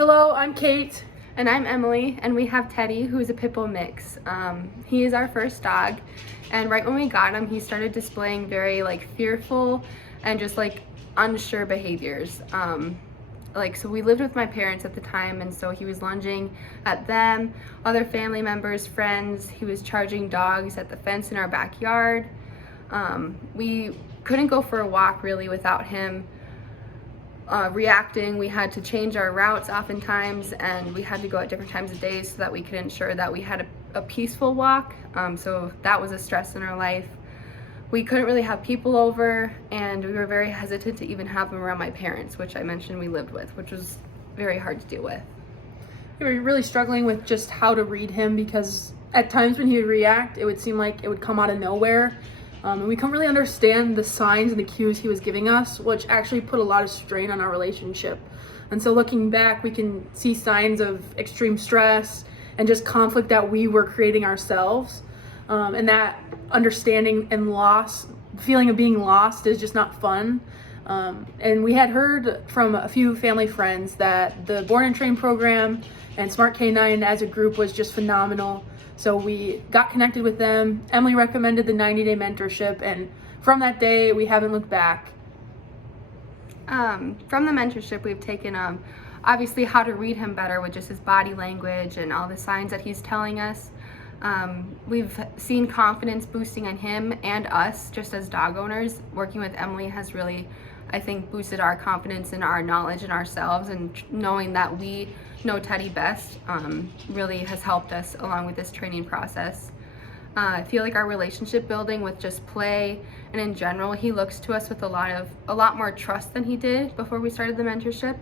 Hello, I'm Kate. And I'm Emily, and we have Teddy, who is a pit bull mix. He is our first dog, and right when we got him, he started displaying very fearful and just unsure behaviors. So we lived with my parents at the time, and so he was lunging at them, other family members, friends. He was charging dogs at the fence in our backyard. We couldn't go for a walk really without him reacting. We had to change our routes oftentimes, and we had to go at different times of day so that we could ensure that we had a peaceful walk. So that was a stress in our life. We couldn't really have people over, and we were very hesitant to even have them around my parents, which I mentioned we lived with, which was very hard to deal with. We were really struggling with just how to read him because at times when he would react, it would seem like it would come out of nowhere. And we couldn't really understand the signs and the cues he was giving us, which actually put a lot of strain on our relationship. And so looking back, we can see signs of extreme stress and just conflict that we were creating ourselves. And that understanding and loss, feeling of being lost is just not fun. And we had heard from a few family friends that the Born and Train program and Smart K9 as a group was just phenomenal. So we got connected with them. Emily recommended the 90-day mentorship, and from that day, we haven't looked back. From the mentorship, we've taken obviously how to read him better with just his body language and all the signs that he's telling us. We've seen confidence boosting in him and us just as dog owners. Working with Emily has really, I think, boosted our confidence in our knowledge in ourselves, and knowing that we know Teddy best really has helped us along with this training process. I feel like our relationship building with just play and in general, he looks to us with a lot more trust than he did before we started the mentorship.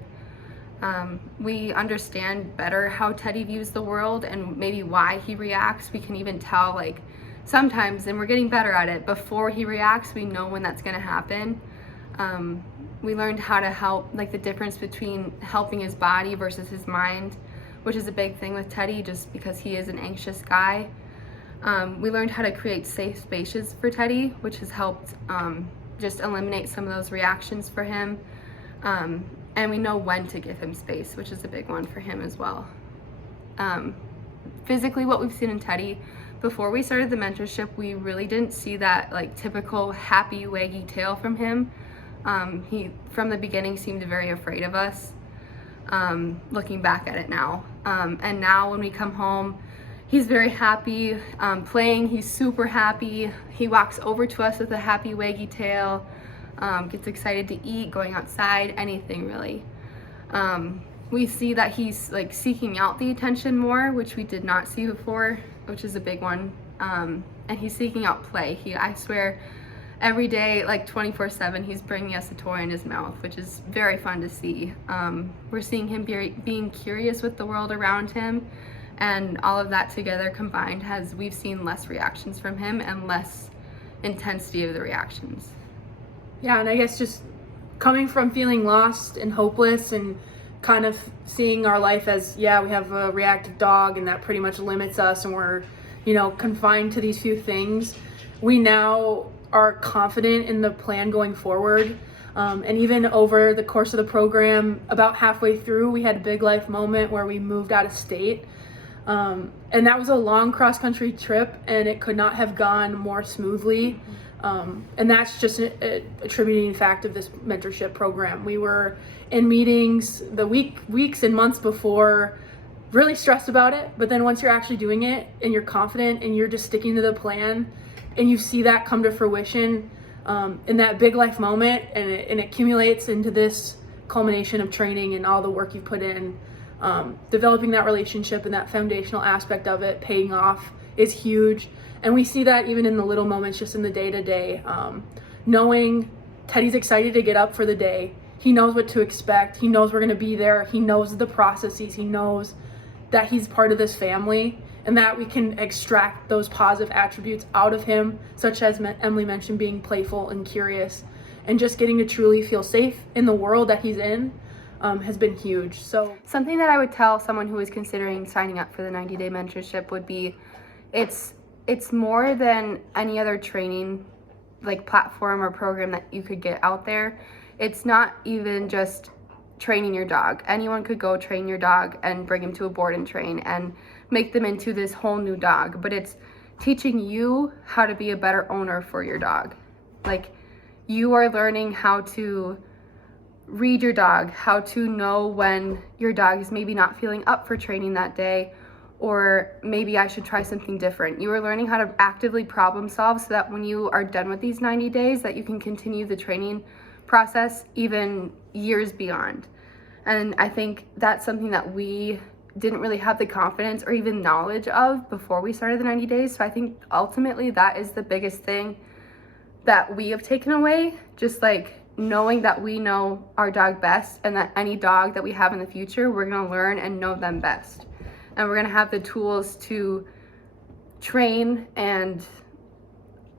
We understand better how Teddy views the world and maybe why he reacts. We can even tell sometimes, and we're getting better at it, before he reacts, we know when that's going to happen. We learned how to help, the difference between helping his body versus his mind, which is a big thing with Teddy just because he is an anxious guy. We learned how to create safe spaces for Teddy, which has helped just eliminate some of those reactions for him. And we know when to give him space, which is a big one for him as well. Physically, what we've seen in Teddy, before we started the mentorship, we really didn't see that typical happy waggy tail from him. He, from the beginning, seemed very afraid of us, looking back at it now. And now when we come home, he's very happy, playing, he's super happy. He walks over to us with a happy waggy tail, gets excited to eat, going outside, anything really. We see that he's seeking out the attention more, which we did not see before, which is a big one. And he's seeking out play. I swear, every day, 24/7, he's bringing us a toy in his mouth, which is very fun to see. We're seeing him being curious with the world around him, and all of that together combined we've seen less reactions from him and less intensity of the reactions. Yeah, and I guess just coming from feeling lost and hopeless and kind of seeing our life as, we have a reactive dog and that pretty much limits us and we're, confined to these few things. We now are confident in the plan going forward. And even over the course of the program, about halfway through, we had a big life moment where we moved out of state. And that was a long cross-country trip, and it could not have gone more smoothly. And that's just a attributing fact of this mentorship program. We were in meetings the weeks and months before, really stressed about it. But then once you're actually doing it and you're confident and you're just sticking to the plan, and you see that come to fruition in that big life moment, and it accumulates into this culmination of training and all the work you put in, developing that relationship and that foundational aspect of it paying off is huge. And we see that even in the little moments, just in the day-to-day, knowing Teddy's excited to get up for the day. He knows what to expect. He knows we're going to be there. He knows the processes. He knows that he's part of this family, and that we can extract those positive attributes out of him, such as Emily mentioned, being playful and curious, and just getting to truly feel safe in the world that he's in has been huge. So something that I would tell someone who is considering signing up for the 90-day mentorship would be, it's more than any other training platform or program that you could get out there. It's not even just training your dog. Anyone could go train your dog and bring him to a board and train and make them into this whole new dog, but it's teaching you how to be a better owner for your dog. Like, you are learning how to read your dog, how to know when your dog is maybe not feeling up for training that day, or maybe I should try something different. You are learning how to actively problem solve so that when you are done with these 90 days, that you can continue the training process even years beyond. And I think that's something that we didn't really have the confidence or even knowledge of before we started the 90 days. So I think ultimately that is the biggest thing that we have taken away, just like knowing that we know our dog best, and that any dog that we have in the future, we're gonna learn and know them best. And we're gonna have the tools to train and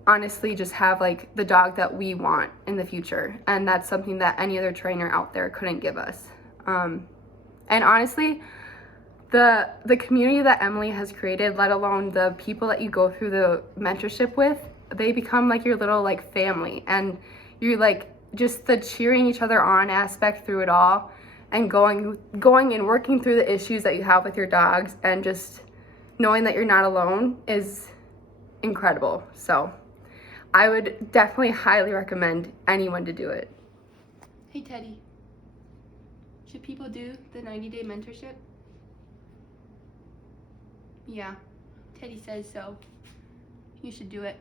honestly just have like the dog that we want in the future. And that's something that any other trainer out there couldn't give us. And honestly, the community that Emily has created, let alone the people that you go through the mentorship with, they become like your little like family. And you're like, just the cheering each other on aspect through it all, and going and working through the issues that you have with your dogs, and just knowing that you're not alone is incredible. So I would definitely highly recommend anyone to do it. Hey Teddy, should people do the 90-day mentorship? Yeah, Teddy says so. You should do it.